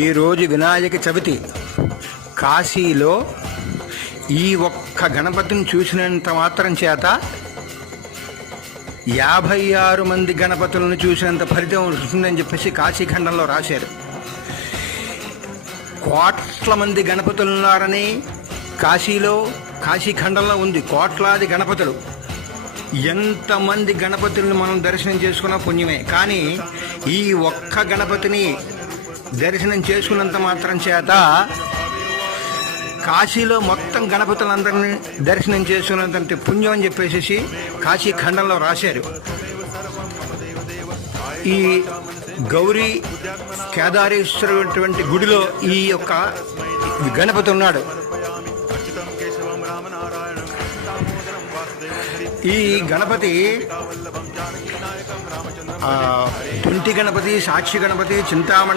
ఈరోజు వినాయక చవితి. కాశీలో ఈ ఒక్క గణపతిని చూసినంత మాత్రం చేత 56 మంది గణపతులను చూసినంత ఫలితం వస్తుందని చెప్పేసి కాశీఖండంలో రాశారు. కోట్ల మంది గణపతులు ఉన్నారని కాశీఖండంలో ఉంది. కోట్లాది గణపతులు. ఎంతమంది గణపతులను మనం దర్శనం చేసుకున్న పుణ్యమే. కానీ ఈ ఒక్క గణపతిని దర్శనం చేసుకున్నంత మాత్రం చేత కాశీలో మొత్తం గణపతులందరినీ దర్శనం చేసుకున్నంత పుణ్యం అని చెప్పేసి కాశీఖండంలో రాశారు. ఈ గౌరీ కేదారేశ్వరుటువంటి గుడిలో ఈ యొక్క గణపతి ఉన్నాడు. ఈ గణపతి తొంటి గణపతి, సాక్షి గణపతి, చింతామణి